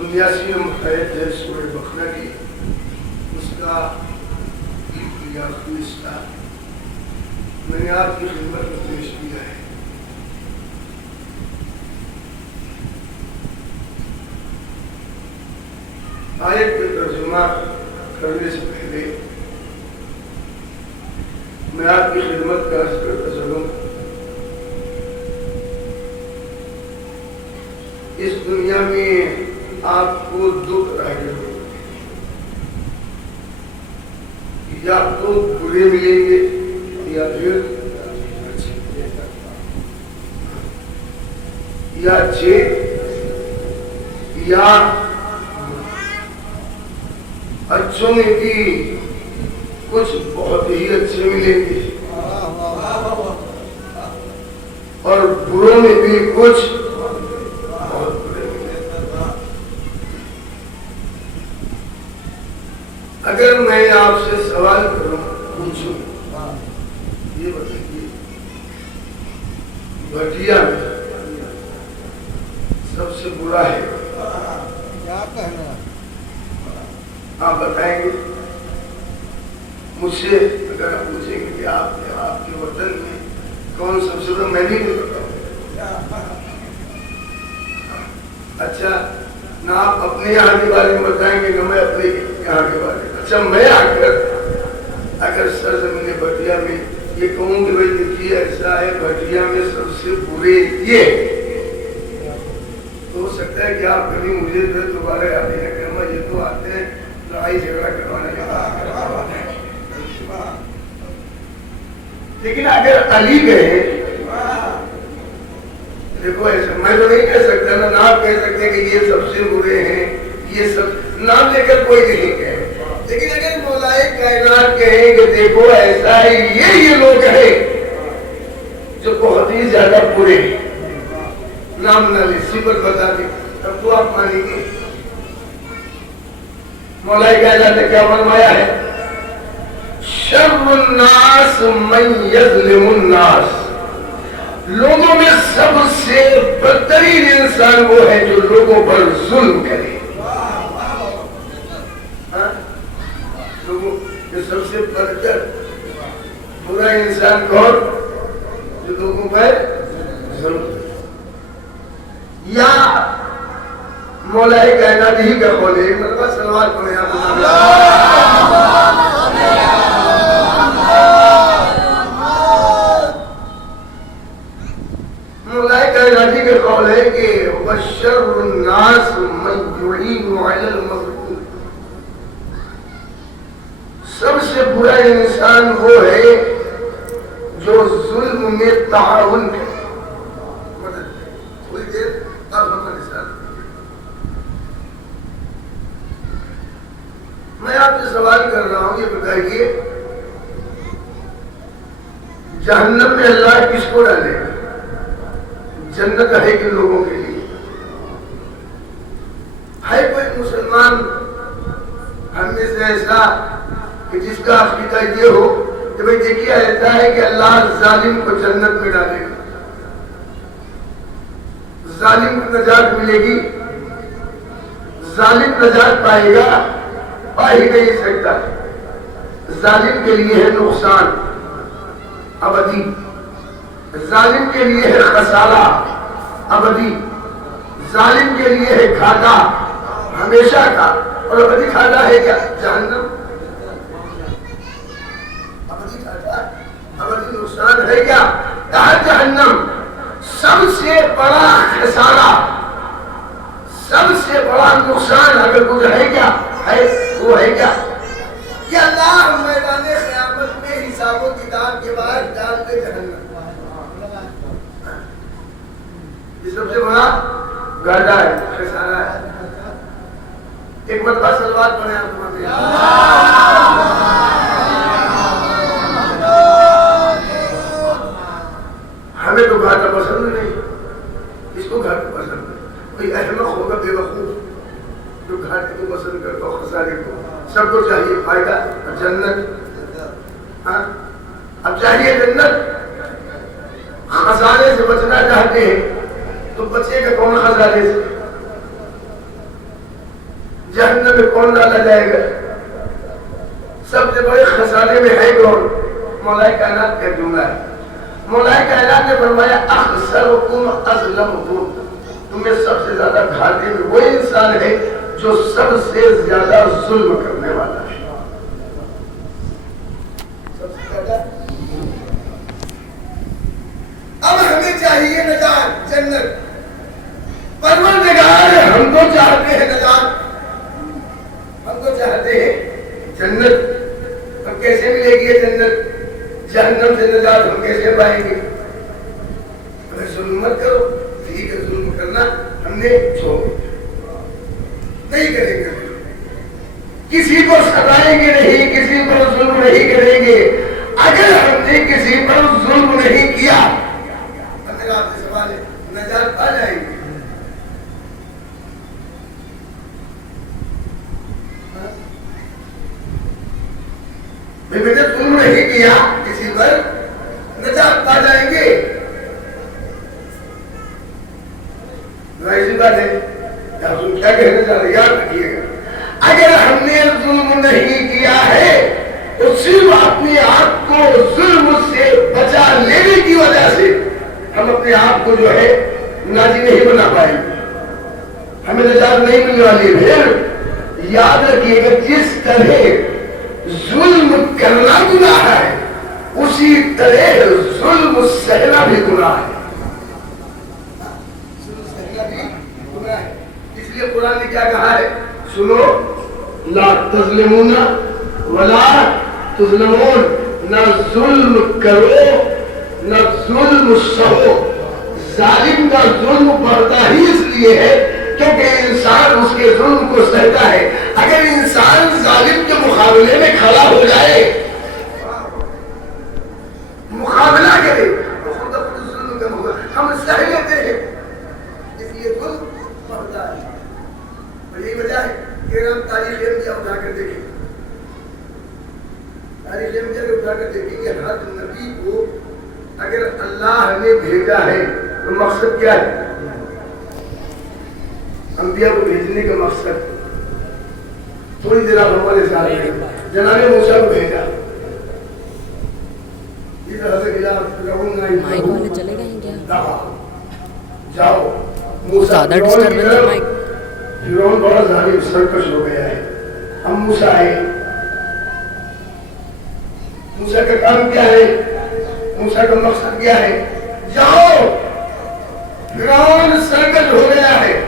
79 number آیت ہے سورہ بقرہ کی، اس کا یہ آخری حصہ میں نے آپ کی خدمت میں پیش کیا ہے۔ آیت کا ترجمہ کرنے سے پہلے میں آپ کی خدمت کا عرض کرتا چلوں، اس دنیا میں آپ کو دو طرح کے لوگ یا تو برے ملیں گے یا پھر یا اچھے یا اچھوں میں بھی کچھ بہت ہی اچھے ملیں گے اور بروں میں بھی کچھ بہت برے ملیں گے۔ اگر میں آپ سے سوال کروں پوچھوں، یہ بتائیے بھٹیا میں سب سے برا ہے کیا کہنا؟ آپ بتائیں گے؟ مجھ سے اگر آپ پوچھیں گے کہ آپ کے وطن میں کون سب سے بڑا، میں بھی نہیں بتاؤں۔ اچھا، نہ آپ اپنے یہاں کے بارے میں بتائیں گے نہ میں اپنے یہاں کے بارے میں۔ اچھا، میں اگر سرزمین بھٹیا میں یہ کہوں کہ بھائی دیکھیے ایسا ہے بھٹیا میں سب سے برے یہ، تو ہو سکتا ہے کہ آپ کبھی مجھے دوبارہ یاد نہیں کریں، یہ تو آتے ہیں لڑائی جھگڑا کروانے کے بعد۔ لیکن اگر علی گئے، دیکھو ایسا میں تو نہیں کہہ سکتا نا، آپ کہہ سکتے کہ یہ سب سے برے ہیں، یہ سب نام لے کر کوئی نہیں کہے، لیکن اگر مولائے کائنات کہیں کہ دیکھو ایسا ہے، یہ لوگ ہیں جو بہت ہی زیادہ برے ہیں، نام نہ لے صفت بتا دی، تب تو آپ مانیں گے۔ مولائے کائنات نے کیا فرمایا ہے؟ شر الناس من یظلم الناس، لوگوں میں سب سے بدترین انسان وہ ہے جو لوگوں پر ظلم کرے۔ لوگوں میں سب سے بدتر برا انسان کون؟ جو لوگوں پر ظلم کرے۔ یا مولائے کائنات ہی کا قول ہے، مرتبہ سلوات پڑھیں آپ۔ مولائے کائنات ہی کا قول ہے کہ وَشَرُّ النَّاسِ مَن يُعِينُ عَلَى الْمَظْلُومِ، سب سے برا انسان وہ ہے جو ظلم میں تعاون کرے۔ تھوڑی دیر اب ہمارے ساتھ میں آپ سے سوال کر رہا ہوں، یہ بتائیے جہنم میں اللہ کس کو ڈالے گا؟ جنت ہے کہ لوگوں کے لیے؟ ہے کوئی مسلمان ہم میں سے ایسا کہ جس کا عقیدہ یہ ہو کہ بھئی دیکھیے ایسا ہے کہ اللہ ظالم کو جنت میں ڈالے گا، ظالم کو نجات ملے گی، ظالم نجات پائے گا؟ پا ہی نہیں سکتا۔ ظالم کے لیے ہے نقصان ابدی، ظالم کے لیے ہے خسارہ ابدی، ظالم کے لیے ہے گھاٹا ہمیشہ کا، اور ابدی گھاٹا ہے کیا؟ جہنم۔ ابدی گھاٹا، ابدی نقصان ہے کیا؟ جہنم۔ سب سے بڑا خسارہ، سب سے بڑا نقصان اگر کچھ ہے کیا ہے، وہ ہے کیا کہ اللہ میدان قیامت میں حساب و کتاب کے بعد ڈال دے جہنم۔ یہ سب سے بڑا گھاٹا ہے، خسارہ ہے۔ ایک مرتبہ صلوات پڑھیں آپ تمہارے۔ ہمیں تو گھاٹا پسند نہیں، اس کو گھاٹا پسند نہیں۔ کوئی احمق ہوگا بے وقوف جو گھاٹے کو پسند کرتا ہو، خسارے کو۔ سب کو چاہیے فائدہ اور جنت۔ اب چاہیے جنت، خسارے سے بچنا چاہتے ہیں تو بچے گا کون خسارے سے؟ جہنم میں کون ڈالا جائے گا؟ سب سے بڑے خسارے میں ہے کون؟ مولا کائنات کا جملہ ہے. مولا کائنات نے فرمایا اخسرکم اظلمکم، تمہیں سب سے زیادہ گھاٹے میں وہ انسان ہے جو سب سے زیادہ ظلم کرنے والا ہے. سب سے زیادہ. اب ہمیں چاہیے نجات، جنت. پروردگار ہم کو چاہتے ہیں نجات، ہم کو چاہتے ہیں جنت. ہم کیسے ملے گی یہ جنت؟ جہنم سے نجات ہم کیسے پائیں گے؟ ہمیں ظلم مت کرو. ٹھیک ہے ظلم کرنا ہم نے چھوڑ نہیں کریں گے. کسی کو ستائیں گے نہیں، کسی پر ظلم نہیں کریں گے. اگر ہم نے کسی پر ظلم نہیں کیا میرا آپ سے سوال ہے نجات پا جائیں گے؟ میں نے ظلم نہیں کیا کسی پر، نجات پا جائیں گے؟ ایسی بات ہے. تم کیا کہنا چاہ رہے؟ یاد رکھیے گا اگر ہم نے ظلم نہیں کیا ہے تو صرف اپنے آپ کو ظلم سے بچا لینے کی وجہ سے ہم اپنے آپ کو جو ہے ناجی نہیں بنا پائیں گے، ہمیں نجات نہیں ملنے والی. پھر یاد رکھیے گا جس طرح ظلم کرنا گناہ ہے اسی طرح ظلم سہنا بھی گناہ ہے. اس لیے قرآن نے کیا کہا ہے؟ سنو، لا تظلمون ولا تظلمون، نہ ظلم کرو نہ ظلم سہو. ظالم کا ظلم بڑھتا ہی اس لیے ہے کیونکہ انسان اس کے ظلم کو سہتا ہے. اگر انسان ظالم کے مقابلے میں کھڑا ہو جائے، مقابلہ کرے تو خود اپنے ظلم کا مقابلہ ہم سہ لیتے ہیں، اس لیے ظلم بڑھتا ہے. اور یہی وجہ ہے کہ ہم تاریخ انبیاء اٹھا کر دیکھیں، تاریخ انبیاء کو اٹھا کر دیکھیں کہ ہر نبی کو اگر اللہ نے بھیجا ہے تو مقصد کیا ہے؟ انبیاء کو بھیجنے کا مقصد تھوڑی دیر آپ ہمارے ساتھ ہیں. جناب موسیٰ کو بھیجا، اس طرح سے مائک والے چلے گئے ہیں کیا؟ جاؤ موسیٰ. زیادہ ڈسٹربنس ہے مائک. فرعون بڑا ظالم سرکش ہو گیا ہے. ہم موسیٰ آئے. موسیٰ کا کام کیا ہے؟ موسیٰ کا مقصد کیا ہے؟ جاؤ، فرعون سرکش ہو گیا ہے.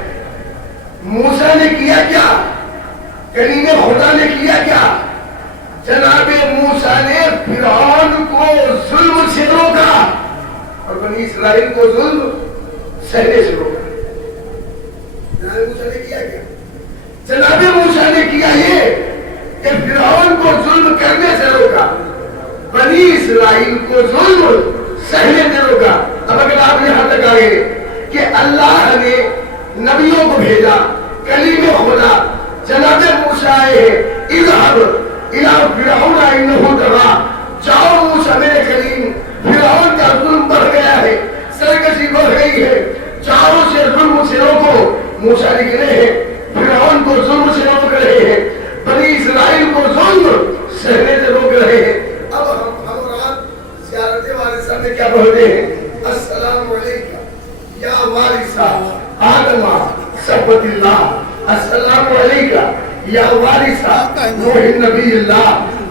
موسیٰ نے کیا کیا؟ کلیم خدا نے کیا کیا؟ جناب موسیٰ نے فرعون کو ظلم سے روکا اور بنی اسرائیل کو ظلم سہنے سے روکا. جناب موسیٰ نے کیا کیا؟ جناب موسیٰ نے کیا یہ کہ فرعون کو ظلم کرنے سے روکا، بنی اسرائیل کو ظلم سہنے سے روکا. اب اگر آپ یہاں تک آئے کہ اللہ نے نبیوں کو بھیجا، کلیم خدا جناب موسیٰ آئے ہیں، اذهب الى فرعون انه طغى، جاؤ موسیٰ میرے کلیم، فرعون کا ظلم بڑھ گیا ہے، سرکشی بڑھ گئی ہے، جاؤ اسے ظلم سے روکو. موسیٰ نکلے ہیں، فرعون کو ظلم سے روک رہے ہیں، بنی اسرائیل کو ظلم سہنے سے روک رہے ہیں. اب ہم رات زیارت وارثہ میں کیا پڑھتے ہیں؟ السلام علیکم یا وارثہ آدم صحبت اللہ، السلام علیکم یا وارثہ نوح نبی اللہ،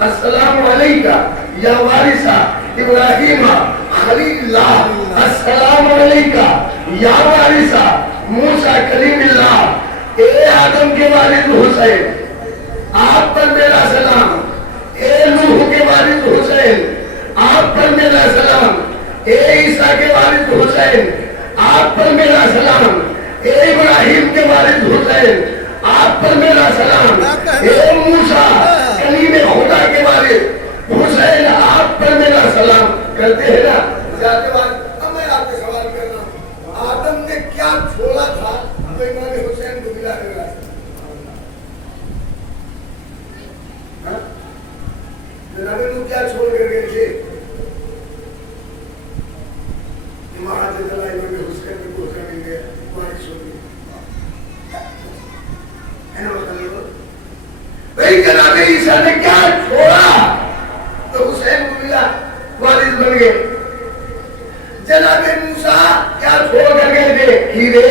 السلام علیکم یا وارثہ ابراہیم خلیل اللہ، السلام علیکم یا وارثہ موسیٰ کلیم اللہ. اے آدم کے والد حسین آپ پر میرا سلام، اے نوح کے والد حسین آپ پر میرا سلام، اے عیسیٰ کے والد حسین آپ پر میرا سلام، اے ابراہیم کے والد حسین آپ پر میرا سلام، اے موسیٰ کلیم خدا کے والد حسین آپ پر میرا سلام. کرتے ہیں نا زیادہ بات. اب میں آپ سے سوال کر رہا ہوں، آدم نے کیا چھوڑا تھا تو امام حسین کو ملا ہے؟ جناب نے کیا چھوڑ کر گئے تھے؟ وہاں سے چلا امام حسین کو مل گیا، وہاں چھوڑ گیا. عیسیٰ نے کیا چھوڑا تو حسین کو ملا وارث بن گئے. جناب موسیٰ کیا چھوڑ کر گئے تھے؟ ہیرے،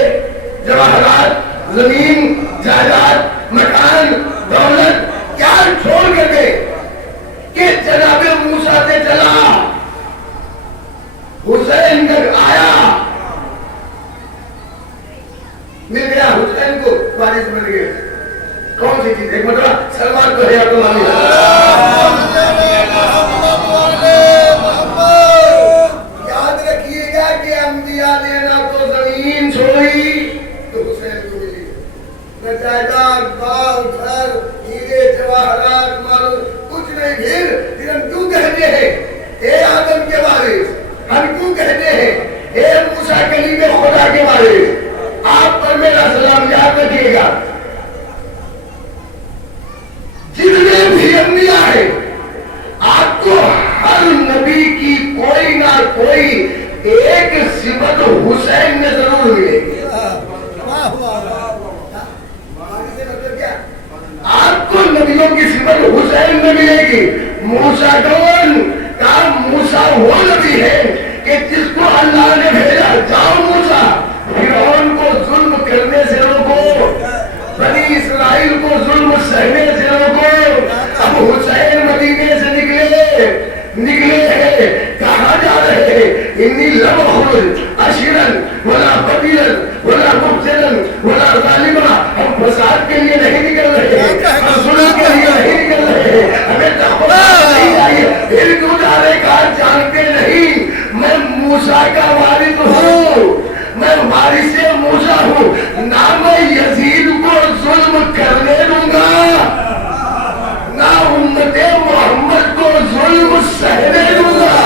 جواہرات، زمین، جائیداد، مکان، دولت کیا چھوڑ کر گئے کہ جناب موسیٰ سے چلا حسین تک آیا، مل گیا حسین کو وارث بن گئے. کون سی چیز؟ ایک مطلب سلمان کو حیات اللہ یاد رکھیے گا کہ انبیاء نے نہ تو زمین چھوڑی تو حسین کو ملی، نہ جائیداد، باغ، گھر، ہیرے، جواہرات، مال، کچھ نہیں. پھر ہم کیوں کہتے ہیں اے آدم کے وارث؟ ہم کیوں کہتے ہیں اے موسیٰ کلیم خدا کے وارث؟ آپ پر میرا سلام یاد رکھیے گا. جتنے بھی انبیاء ہیں آپ کو ہر نبی کی کوئی نہ کوئی ایک صفت حسین میں ضرور ملے گی. آپ کو نبیوں کی صفت حسین میں ملے گی. موسیٰ کون؟ کہا موسیٰ وہ نبی ہے کہ جس کو اللہ نے بھیجا، جاؤ موسیٰ فرعون کو ظلم کرنے سے روکو، بنی اسرائیل کو ظلم سہنے سے روکو. اب حسین مدینے سے نکلے ہیں، کہاں جا رہے ہیں؟ انی لم اخرج عشیرا ولا قتیلا ولا مبتلا ولا ظالما. ہم فساد کے لیے نہیں نکل رہے، ہم ظلم کے لیے نہیں نکل رہے، ہمیں تقویٰ نہیں چاہیے. پھر کیوں جا رہے؟ کہا جانتے نہیں میں موسیٰ کا وارث ہوں، میں وارث موسیٰ ہوں، نہ میں یزید کو ظلم کرنے دوں گا نہ امت محمد کو ظلم سہنے دوں گا.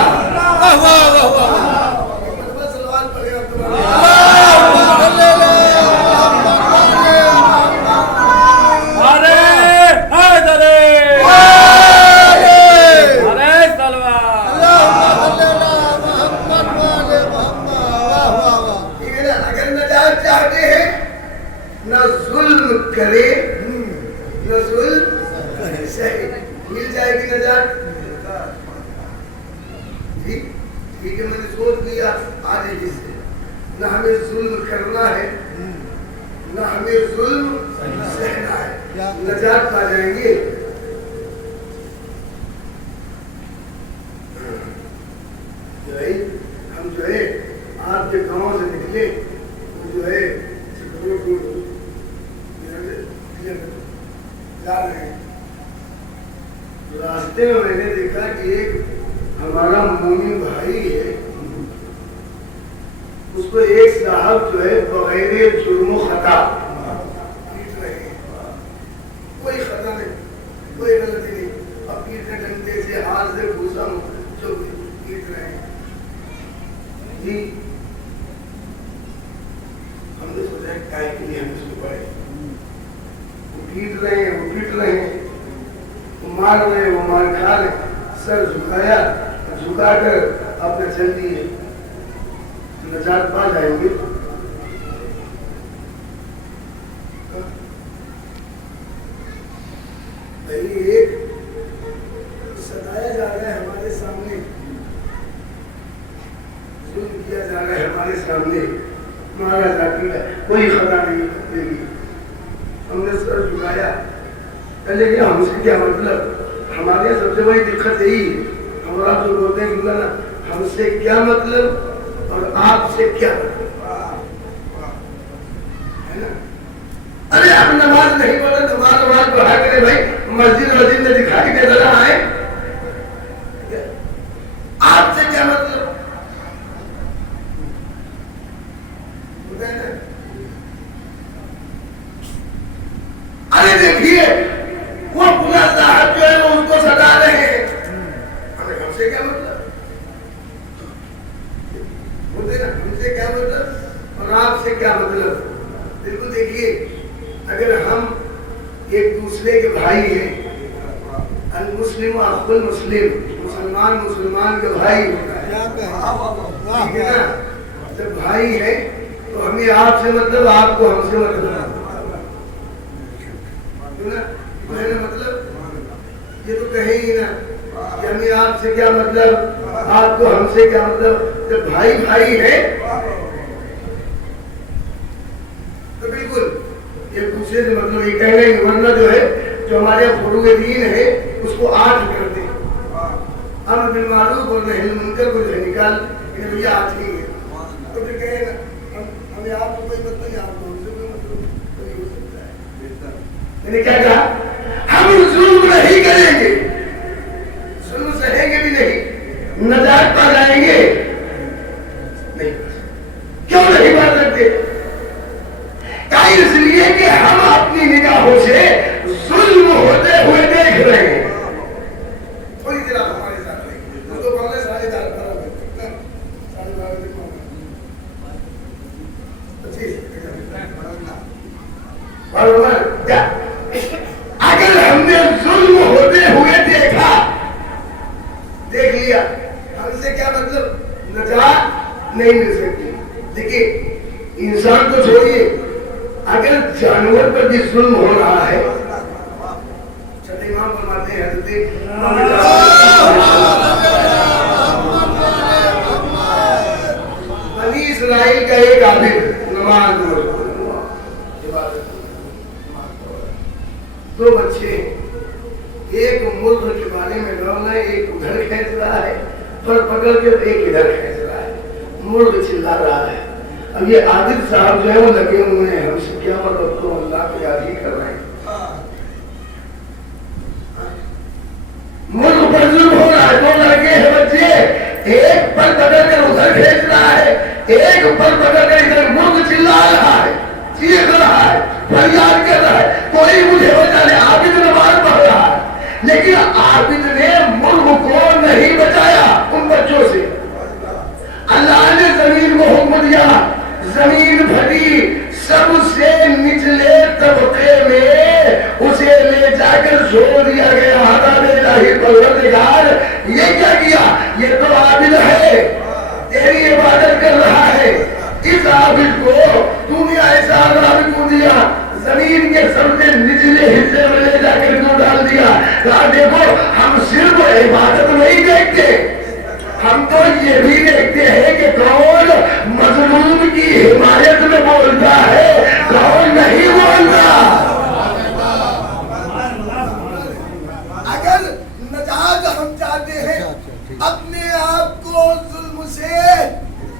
اگر نجات چاہتے ہیں نہ ظلم کرے نہ ظلم سہے، مل جائے گی نجات. ٹھیک ہے، میں نے سوچ لیا آج ہی سے نہ ہمیں ظلم کرنا ہے نہ ہمیں ظلم سہنا ہے، نجات پا جائیں گے. ہم جو ہے آپ کے گاؤں سے نکلے جو ہے جا رہے ہیں، راستے میں میں نے دیکھا کہ ایک ہمارا مومن بھائی ہے، اس کو ایک صاحب جو ہے بغیر جرم و خطا پیٹ رہے ہیں. کوئی خطا نہیں، کوئی غلطی نہیں، اب پیٹنے ڈنڈے سے ہاتھ سے گھوسا جو پیٹ رہے ہیں. جی ہم نے سوچا کائے کے لیے ہم اس کو پڑھے، وہ پیٹ رہے ہیں، وہ پیٹ رہے ہیں، وہ مار رہے ہیں، وہ مار کھا رہے ہیں. سر جھکایا، جھکا کر اپنے چل دیے، نجات پا جائیں گے. ایک ستایا جا رہا ہے ہمارے سامنے، ظلم کیا جا رہا ہے ہمارے سامنے، مارا جاتی ہے، کوئی خطا نہیں کرتے گی. ہم نے سر جھکایا، لیکن ہم سے کیا مطلب؟ ہمارے سب سے بڑی دقت یہی ہے، ہمارا جو بولتے ہیں کہ ہم سے کیا مطلب اور آپ سے کیا مطلب ہے نا. ارے ہم نماز نہیں پڑھتے، نماز پڑھا کرے بھائی، مسجد میں دکھائی دے رہا ہے، آپ سے کیا مطلب؟ ارے دیکھیے وہ پورا صاحب جو ہے وہ ان کو ستا رہے ہیں، ہم سے کیا مطلب؟ بولتے نا ہم سے کیا مطلب اور آپ سے کیا مطلب. بالکل دیکھیے، اگر ہم ایک دوسرے کے بھائی ہیں، المسلم اخو المسلم، مسلمان مسلمان کے بھائی ہوتا ہے، ٹھیک ہے نا. جب بھائی ہے تو ہمیں آپ سے مطلب، آپ کو ہم سے مطلب. مطلب نہیں نا کہ ہمیں آپ سے کیا مطلب، آپ کو ہم سے کیا مطلب، جب بھائی بھائی ہے تو بالکل ایک دوسرے سے مطلب یہ کہہ رہے ہیں، ورنہ جو ہے جو ہمارے فروغ دین ہے اس کو آٹھ کرتے ہیں، ہم بالمعروف اور نہی عن المنکر کو جو ہے نکال کہ یہ آٹھ نہیں ہے، تو پھر کہیں نا ہمیں آپ کو کوئی مطلب نہیں، آپ کو ہم سے کوئی مطلب نہیں ہو سکتا ہے۔ میں نے کیا کہا، ہم ظلم نہیں کریں گے، ظلم سہیں گے بھی نہیں، نجات پا جائیں گے نہیں، کیوں نہیں پا سکتے؟ اس لیے کہ ہم اپنی نگاہوں سے ظلم ہوتے ہوئے دیکھ رہے ہیں۔ تھوڑی دیر آپ ہمارے ساتھ رہیں، تو بولے سارے دار بھرا ہوئے سارے بھرا ہوئے اگر ہم نے ظلم ہوتے ہوئے دیکھا، دیکھ لیا، ہم سے کیا مطلب، نجات نہیں مل سکتی۔ دیکھیے انسان کو چھوڑیے، اگر جانور پر بھی ظلم ہو رہا ہے، چھٹے امام فرماتے ہیں حضرت بنی اسرائیل کا ایک عابد نماز دو بچے، ایک ملک کے بارے میں ڈرنا ہے، ایک ادھر کھینچ رہا ہے پر پکڑ کے، ایک ادھر کھینچ رہا ہے، ملک چلا رہا ہے۔ اب یہ عابد صاحب جو ہے وہ لگے ہوئے ہیں، ہم سے کیا مطلب، تو اللہ کو یاد ہی کر رہے ہیں، ملک پر ظلم ہو رہا ہے، دو لڑکے ہیں بچے، ایک پر پکڑ کر ادھر کھینچ رہا ہے، ایک پر پکڑ کر ادھر، ملک چلا رہا ہے، چیخ رہا ہے، فریاد کر رہا ہے، کوئی مجھے بچا لے۔ عابد نماز پڑھ رہا ہے، لیکن عابد نے ملک کو نہیں بچایا ان بچوں سے۔ اللہ نے زمین کو حکم دیا، زمین پھٹی، سب سے نچلے طبقے میں اسے لے جا کر چھوڑ دیا گیا۔ عذاب الہی، پروردگار یہ کیا کیا، یہ تو عابد ہے، تیری عبادت کر رہا ہے، اس عابد کو تو نے ایسا عذاب کیوں دیا، زمین کے سب سے نچلے حصے میں لے جا کر کیوں ڈال دیا؟ کہا دیکھو ہم صرف عبادت نہیں دیکھتے، ہم تو یہ بھی دیکھتے ہیں کہ کون مظلوم کی حمایت میں بولتا ہے، کون نہیں بولتا۔ اگر نجات ہم چاہتے ہیں، اپنے آپ کو ظلم سے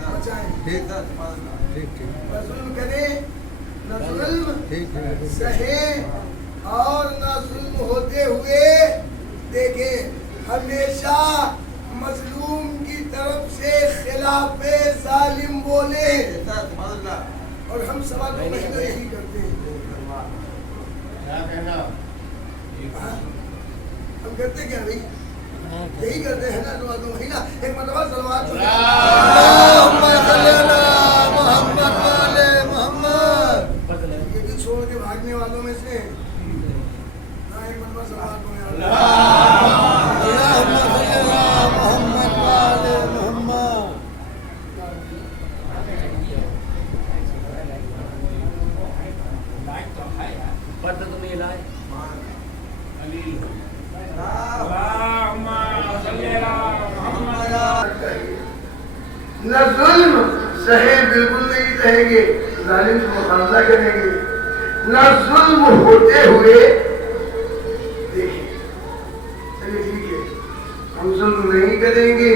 بچائیں، نہ ظلم کریں، نہ ظلم سہیں، اور نہ ظلم ہوتے ہوئے دیکھیں، ہمیشہ مظلوم کی طرف سے خلاف ظالم بولے، اور ہم سوا تو مہینہ یہی کرتے ہیں، ہم کرتے کیا بھائی، یہی کرتے ہیں نا، سوا تو مہینہ ایک مرتبہ صلوات محمد، یہ بھی چھوڑ کے بھاگنے والوں میں سے ایک مرتبہ صلوات نہ ظلم سہیں، بالکل نہیں سہیں گے، ظالم سے مقابلہ کریں گے، نہ ظلم ہوتے ہوئے دیکھیں۔ چلیے ٹھیک ہے، ہم ظلم نہیں کریں گے،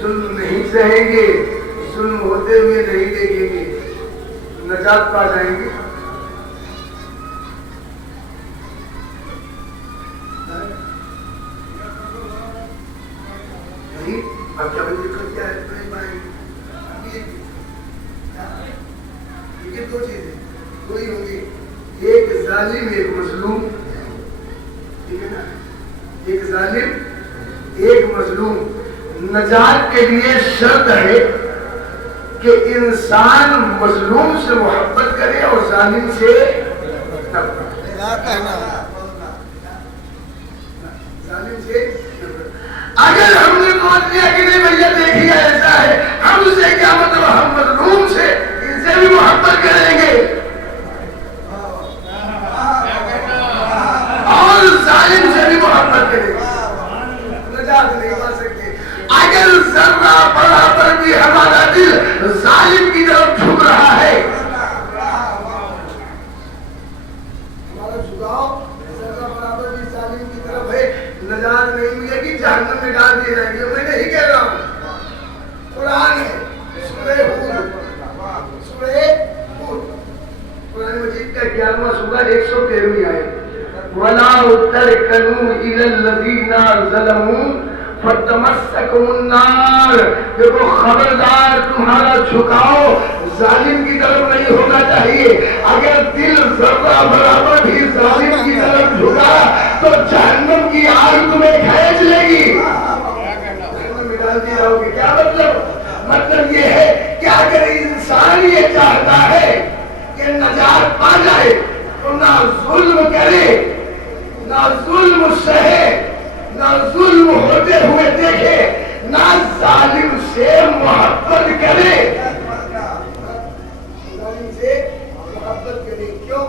ظلم نہیں سہیں گے، ظلم ہوتے ہوئے نہیں دیکھیں گے، نجات پا جائیں گے۔ اب کیا دقت کیا ہے، یہ دو چیزیں کوئی ہوں گی، ایک ظالم ایک مظلوم، ٹھیک ہے نا، ایک ظالم ایک مظلوم۔ نجات کے لیے شرط ہے کہ انسان مظلوم سے محبت کرے اور ظالم سے اگر ہم نے سوچ لیا کہ نہیں بھیا دیکھیے ایسا ہے، ہم سے کیا مطلب، ہم مظلوم سے ان سے بھی محبت کریں گے اور ظالم سے بھی محبت کریں گے، 120 کا 11واں سورہ 113ویں آیت وَلَا تَرْكَنُوا إِلَى الَّذِينَ ظَلَمُوا فَتَمَسَّكُمُ النَّارُ دیکھو خبردار تمہارا جھکاؤ ظالم کی طرف نہیں ہونا چاہیے. اگر دل ذرہ برابر بھی ظالم کی طرف جھکا تو جہنم کی آگ تمہیں کھینچ لے گی. جہنم میں ڈال دی جاؤ گے. کیا مطلب یہ ہے کہ اگر انسان یہ چاہتا ہے کہ نجات پا جائے تو نہ ظلم کرے نہ ظلم سہے نہ ظلم ہوتے ہوئے دیکھے نہ ظالم سے محبت کرے. ظالم سے محبت کرے کیوں؟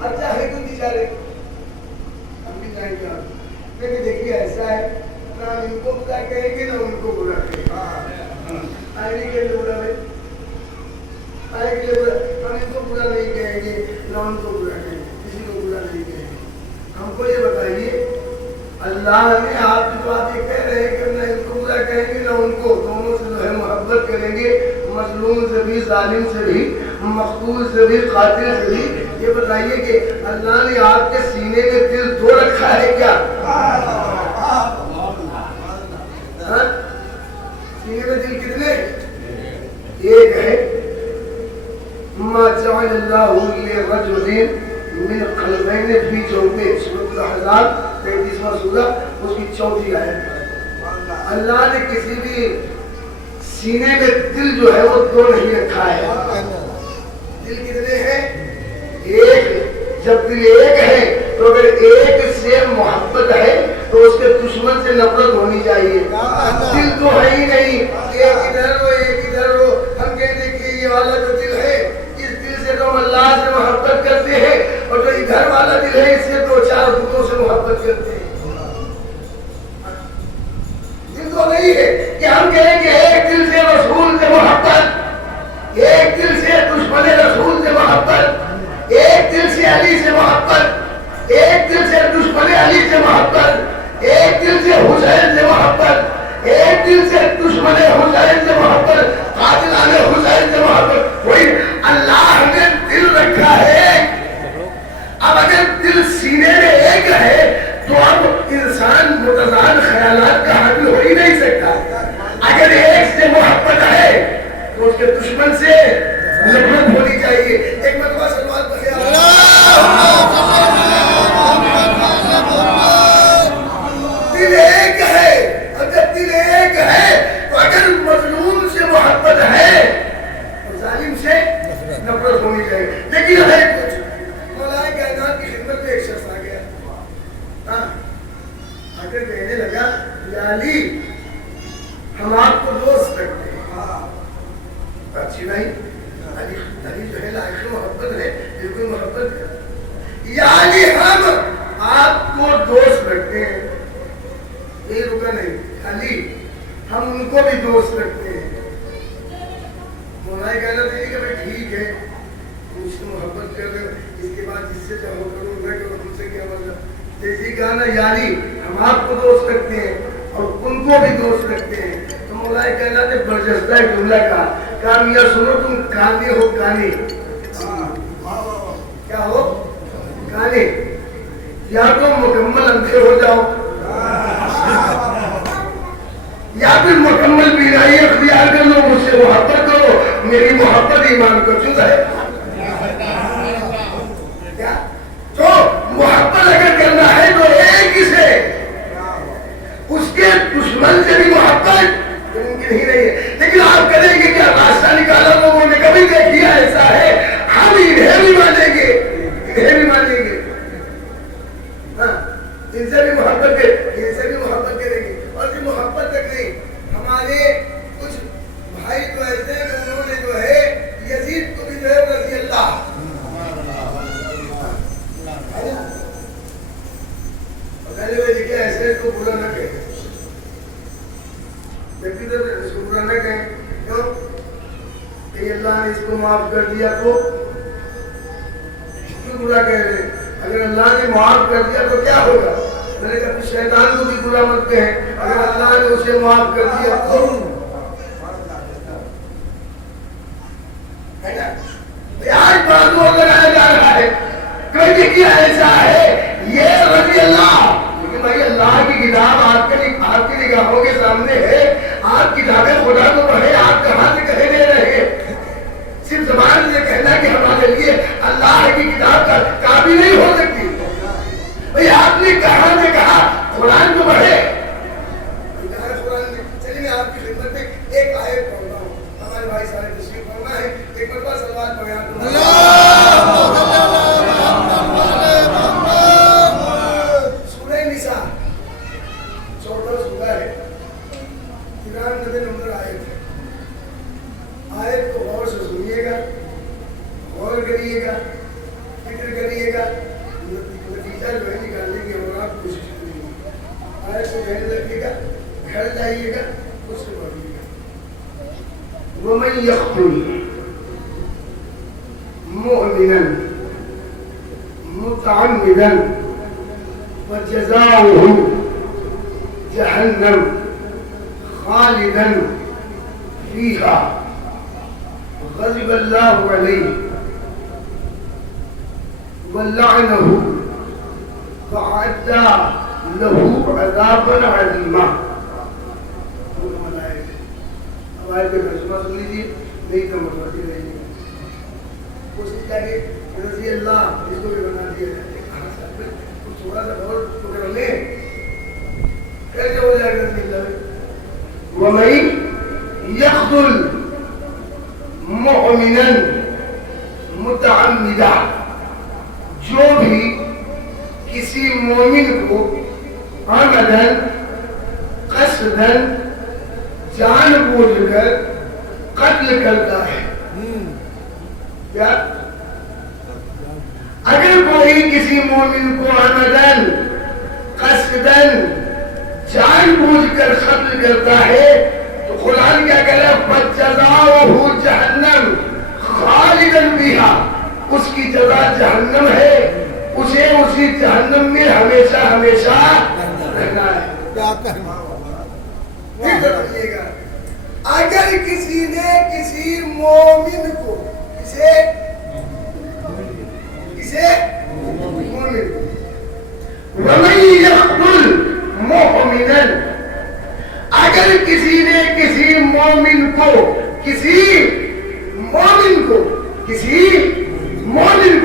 اچھا ہے کوئی بیچارے ہم بھی جائیں گے لیکن دیکھیے ایسا ہے نہ ان کو برا کہیں گے نہ ان کو برا کہیں گے. آئے کے لیے برا ہے آئے کے لیے برا ہم ان کو برا نہیں کہیں گے نہ ان کو برا کہیں گے کسی کو برا نہیں کہیں گے. ہم کو یہ بتائیے اللہ نے آپ کی بات یہ کہہ رہے ہیں کہ نہ ان کو برا کہیں گے نہ ان کو دونوں سے جو ہے محبت کریں گے مظلوم سے بھی ظالم سے بھی مقتول سے بھی قاتل سے بھی. یہ بتائیے کہ اللہ نے آپ کے سینے میں دل دو رکھا ہے کیا؟ سینے میں دل کتنے؟ ایک ہے ما جعل اللہ لرجل من قلبین فی جوفہ سورۃ الاحزاب 33واں سورہ اس کی 4تھی آیت. اللہ نے کسی بھی سینے میں دل جو ہے وہ دو نہیں رکھا ہے. دل کتنے ہیں؟ ایک. جب دل ایک ہے تو اگر ایک سے محبت ہے تو اس کے دشمن سے نفرت ہونی چاہیے. دل تو ہے ہی نہیں ایک ادھر ہو ایک ادھر ہو. ہم کہتے کہ یہ والا جو دل ہے اس دل سے تو ہم اللہ سے محبت کرتے ہیں اور جو ادھر والا دل ہے اس سے دو چار بتوں سے محبت کرتے ہیں. دل تو نہیں ہے کہ ہم کہیں کہ ایک دل سے رسول سے محبت ایک دل سے دشمن رسول سے محبت ایک دل سے علی سے محبت ایک دل سے دشمن علی سے محبت ایک دل سے حسین سے محبت ایک دل سے دشمن حسین سے محبت قاتلان حسین سے محبت. وہی اللہ نے دل رکھا ہے. اب اگر دل سینے میں ایک ہے تو اب انسان متضاد خیالات کا حامل ہو ہی نہیں سکتا. اگر ایک سے محبت ہے تو اس کے دشمن سے نفرت ہونی چاہیے. ایک مرتبہ سلوات پڑھیں. دل ایک ہے. اگر دل ایک ہے تو اگر مظلوم سے محبت ہے تو ظالم سے نفرت ہونی چاہیے. لیکن ہے کچھ مولا کائنات کی خدمت میں ایک شخص آ گیا. آ کر کہنے لگا یا علی ہم آپ کو دوست رکھتے ہیں. اچھی نہیں علی جو ہے لائق محبت ہے بالکل محبت ہے. یا علی ہم آپ کو دوست رکھتے ہیں. یہ رکا نہیں علی ہم ان کو بھی دوست رکھتے ہیں. مولا کہنا چاہیے کہ بھائی ٹھیک ہے مجھ سے محبت کر رہے ہو اس کے بعد جس سے چاہو کرو نہ کرو تم سے کیا مطلب. جیسے کہنا یا علی ہم آپ کو دوست رکھتے ہیں اور ان کو بھی دوست رکھتے ہیں. تو مولا کہنا کہ برجستہ جملہ کا کام یا سنو تم کانے ہو کانے. کیا ہو کانے. یا تو مکمل اندھے ہو جاؤ یا پھر مکمل بینائی اختیار کر لو. مجھ سے محبت کرو. میری محبت ایمان کو چیز ہے. کیا تو محبت اگر کرنا ہے تو ایک ہی سے اس کے دشمن سے بھی محبت ممکن ہی نہیں ہے. لیکن آپ کریں گے کیا راستہ نکالا لوگوں نے کبھی دیکھا ایسا ہے. ہم انہیں بھی مانیں گے انہیں بھی مانیں گے. ان سے بھی محبت کریں ان سے بھی محبت کریں گے. اور جو محبت تک نہیں ہمارے کچھ بھائی تو ایسے ہیں کہ انہوں نے جو ہے یزید کو بھی جو ہے رضی اللہ پہلے وہ لکھے ایسے کو برا نہ کہیں جبکہ تو اس کو برا نہ کہیں. کیوں کہ اللہ نے اس کو معاف کر دیا تو کیوں برا کہہ رہے ہیں. اگر اللہ نے معاف کر دیا تو کیا ہوگا. میں نے کہا شیطان کو بھی برا مت کہیں. اگر اللہ نے اسے معاف کر دیا تو آج بازو لگایا جا رہا ہے. کوئی دیکھیے ایسا ہے یہ رضی اللہ. لیکن بھائی اللہ کی کتاب آپ کی نگاہوں کے سامنے ہے. آپ کتابیں خدا تو پڑھے, آپ کہاں سے کہے دے رہے ہیں؟ صرف زبان سے کہنا کہ ہمارے لیے اللہ کی کتاب کا کافی نہیں ہو سکتی. بھئی آپ نے کہاں سے کہا قرآن تو پڑھے. چلیے میں آپ کی خدمت میں ایک آیت پڑھ رہا ہوں. ہمارے بھائی سارے تشریف فرما ہے. ایک مرتبہ صلوات پڑھیں. سورہ نساء 14 سورہ ہے. 93 نمبر آیت ہے. آیت کو غور سے سنیے گا, غور کریے گا, فکر کریے گا, نتیجہ جو ہے نکالنے کی اور آپ کوشش کریے گا. آیت کو ذہن رکھیے گا, گھر جائیے گا, اس سے پڑھیے گا. وَمَن يَقْتُلْ مُؤْمِنًا مُتَعَمِّدًا فَجَزَاؤُهُ جَهَنَّمُ خَالِدًا فِيهَا غضب اللہ علیہ ولعنہ وأعد له عذابا عظیما. اب آیت کا ترجمہ سن لیجیے, نہیں تو متوجہ رہیے. کوشش کریے رضی اللہ اس کو بھی بنا دیا جائے. تھوڑا سا غور کر لیں, کیسے ہو جائے گا رضی اللہ. وَمَن يَقْتُلْ مُؤْمِنًا مُتَعَمِّدًا, جو بھی کسی مومن کو عمدن قصدن جان بوجھ کر قتل کرتا ہے. کیا اگر کوئی کسی مومن کو عمدن قصدن جان بوجھ کر قتل کرتا ہے تو قرآن کیا کہہ رہا ہے؟ فَجَزَاؤُهُ جَهَنَّمُ خَالِدًا فِيهَا, اس کی جزا جہنم ہے, اسے اسی جہنم میں ہمیشہ ہمیشہ رہنا ہے. کیا کہنا گا اگر کسی نے کسی مومن کو مومن وَمَن يَقْتُلْ مُؤْمِنًا, اگر کسی نے کسی مومن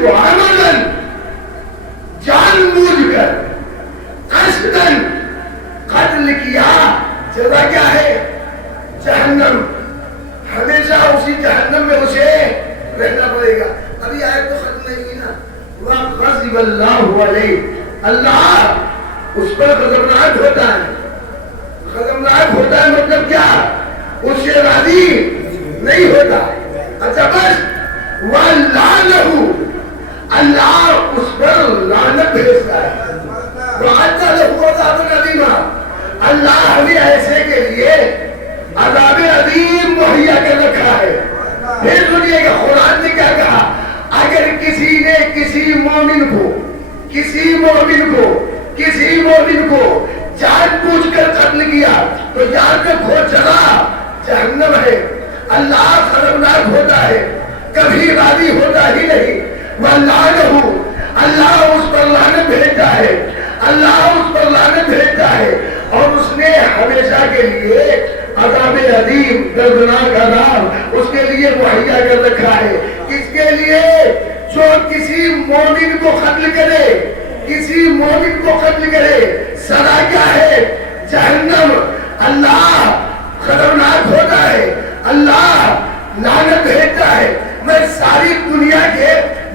کو عملاً جان بوجھ کر قصداً قتل کیا, جزا کیا ہے؟ جہنم. ہمیشہ اسی جہنم میں اسے رہنا پڑے گا. ابھی آیت تو ختم نہیں کی نا. وَغَضِبَ اللَّهُ عَلَيْهِ, اللہ اس پر غضبناک ہوتا ہے. غضبناک ہوتا ہے مطلب کیا؟ اس سے راضی نہیں ہوتا. اچھا بس. وَلَعْنَهُ, اللہ اس پر لعنت بھیجتا ہے. وَعَدَّ لَهُ عَذَابًا عَظِيمًا, اللہ ہمیں ایسے کے لیے عذاب عظیم مہیا کر رکھا ہے. پھر سنیے کہ قرآن نے کیا کہا, اگر کسی نے کسی مومن کو جان بوجھ کر قتل کیا تو یاد رکھو جزا جہنم ہے. اللہ خطرناک ہوتا ہے, کبھی راضی ہوتا ہی نہیں. وَلَعْنَهُ, اللہ اس پر لعنت بھیجتا ہے, اللہ اس پر لعنت بھیجتا ہے, اور اس نے ہمیشہ کے لیے عذاب عظیم دردناک عذاب اس کے لیے مہیا کر رکھا ہے. اس کے لیے جو کسی مومن کو قتل کرے سزا کیا ہے؟ جہنم. اللہ خطرناک ہوتا ہے, اللہ لعنت بھیجتا ہے. میں ساری دنیا کے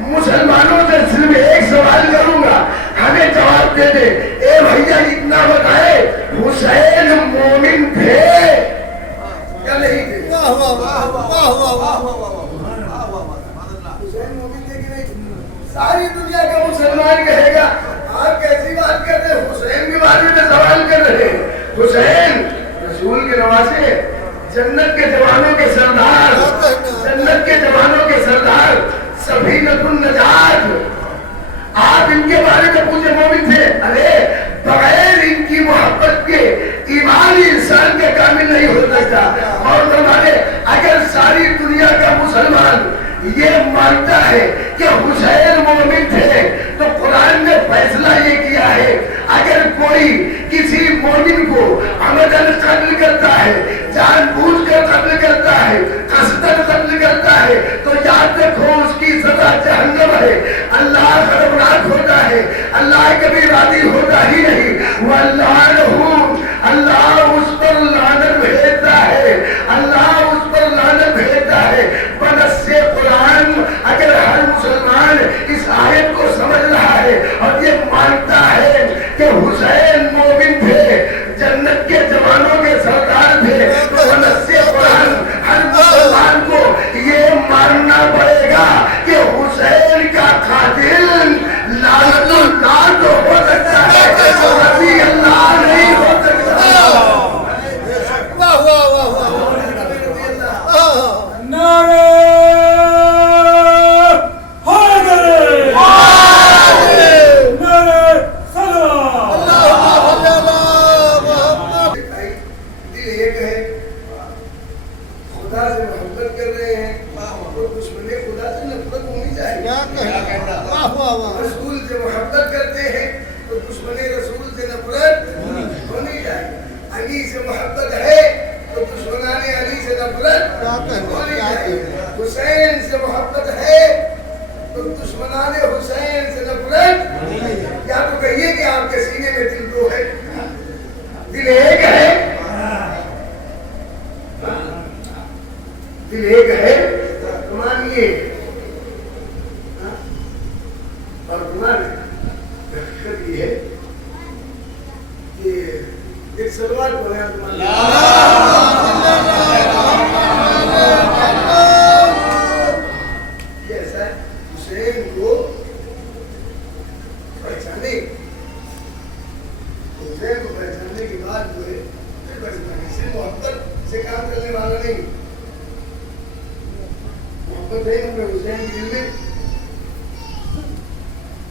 مسلمانوں سے صرف ایک سوال کروں گا, ہمیں جواب دے دے. اے بھیا اتنا بتائے, حسین مومن تھے یا نہیں تھے؟ حسین مومن تھے کہ نہیں؟ ساری دنیا کا مسلمان کہے گا آپ کیسی بات کر رہے ہیں, حسین کے بارے میں سوال کر رہے ہیں. حسین رسول کے نواسے, جنت کے جوانوں کے سردار, جنت کے جوانوں کے سردار, سفینۃ النجات. آپ ان کے بارے میں پوچھے مومن تھے. ارے بغیر ان کی محبت کے ایمان انسان کا کامل نہیں ہو سکتا. اور ہمارے اگر ساری دنیا کا مسلمان یہ مانتا ہے کہ حسین مومن تھے تو قرآن نے فیصلہ یہ کیا ہے اگر کوئی کسی مومن کو عمدن قتل کرتا ہے جان بوجھ کر قتل کرتا ہے قصدن قتل کرتا ہے تو یاد رکھو اس کی سزا جہنم ہے اللہ خطرناک ہوتا ہے اللہ کبھی راضی ہوتا ہی نہیں اللہ اس پر لعنت بھیجتا ہے اللہ اس پر لعنت بھیجتا ہے بنص قرآن اگر ہر مسلمان اس آیت کو سمجھ رہا ہے اور یہ مانتا ہے کہ حسین مومن تھے جنت کے جوانوں کے سردار تھے تو بنص قرآن ہر مسلمان کو یہ ماننا پڑے گا کہ حسین کا قاتل لعنت اللہ تو ہو سکتا ہے رضی اللہ نہیں ہو سکتا رسول سے محبت کرتے ہیں تو دشمن رسول سے نفرت ہونی چاہیے علی سے محبت ہے تو دشمنان علی سے نفرت ہونی چاہیے حسین سے محبت ہے تو دشمنان حسین سے نفرت یا تو کہیے کہ آپ کے سینے میں دل دو ہے دل ایک ہے دل ایک ہے تو مانیے اور حقیقت یہ ہے کہ ایک سلوات پڑھے یہ ایسا حسین کو پہچانے کے بعد جو ہے پھر پہچانے صرف محبت سے کام کرنے والا نہیں محبت ہے حسین کے دل میں